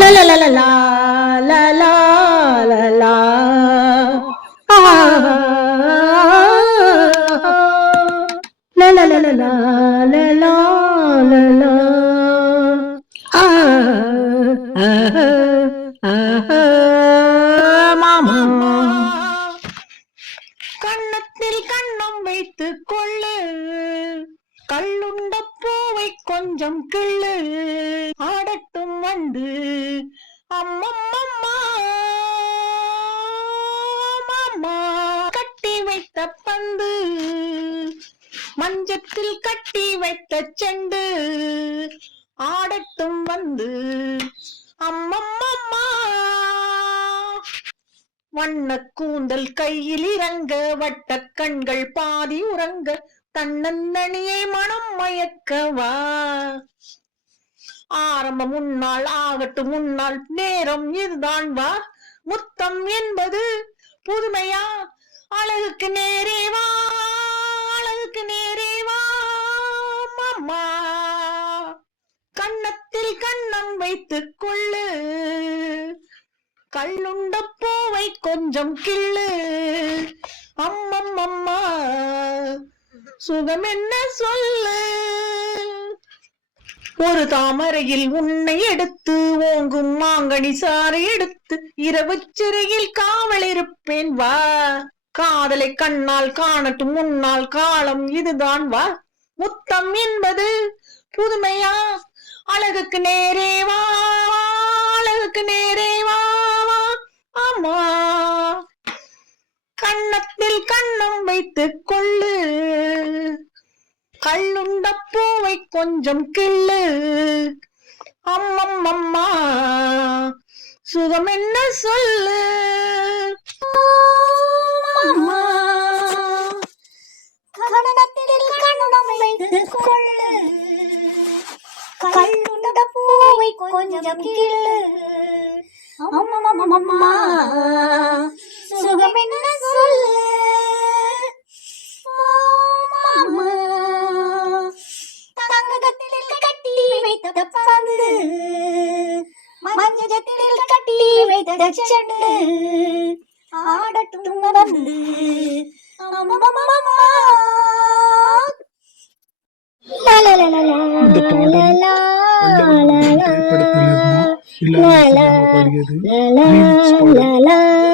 La la la la la la la la la. La la la la la la la la la. மாமா கண்ணத்தில் கண்ணம் வைத்து கொள்ளு, கல்லுண்ட பூவை கொஞ்சம் கிள்ளு, ஆடட்டும் வந்து அம்மம்மம்மா மாமா. கட்டி வைத்த பந்து, மஞ்சத்தில் கட்டி வைத்த செண்டு, ஆடட்டும் வந்து அம்மம்மம்மா. வண்ண கூந்தல் கையில் இறங்க, வட்ட கண்கள் பாதி உறங்க, தன்னந்தனியே மனம் மயக்கவா. ஆரம்பம் முன்னாள் ஆகட்டும் முன்னாள், நேரம் இதுதான் வா. முத்தம் என்பது புதுமையா, அழகுக்கு நேரேவா, அழகுக்கு நேரேவா மாமா. கண்ணத்தில் கண்ணம் வைத்துக் கொள்ளு, கல்லுண்ட பூவை கொஞ்சம் கிள்ளு, அம்மம்மம்மா சுகம் என்ன சொல்லு. ஒரு தாமரையில் உன்னை எடுத்து, ஓங்கும் மாங்கனி சாறை எடுத்து, இரவு சிறையில் காவல் இருப்பேன் வா. காதலை கண்ணால் காணட்டும் முன்னால், காலம் இதுதான் வா. முத்தம் என்பது புதுமையா, அழகுக்கு நேரே வா, அழகுக்கு நேரே வா ஆமா. கண்ணத்தில் கண்ணம் வைத்துக் கொள்ளு, கல்லுண்ட பூவை கொஞ்சம் கிள்ளு, அம்மம்மம்மா சுகம் என்ன சொல்லு. கண்ணத்தில் கண்ணம் வைத்துக் கொள்ளு, கல்லுண்ட பூவை கொஞ்சம் கிள்ளு, அம்மம்மம்மா சுகம் என்ன சொல்லு. தங்கத்தில் கட்டி வைத்த பந்து, மஞ்சத்தில் கட்டி வைத்த செண்டு, ஆடட்டும் வந்து அம்மம்மம்மா. லா லா லா லா லா லா திரைப்படத்திலிருந்து la la la la la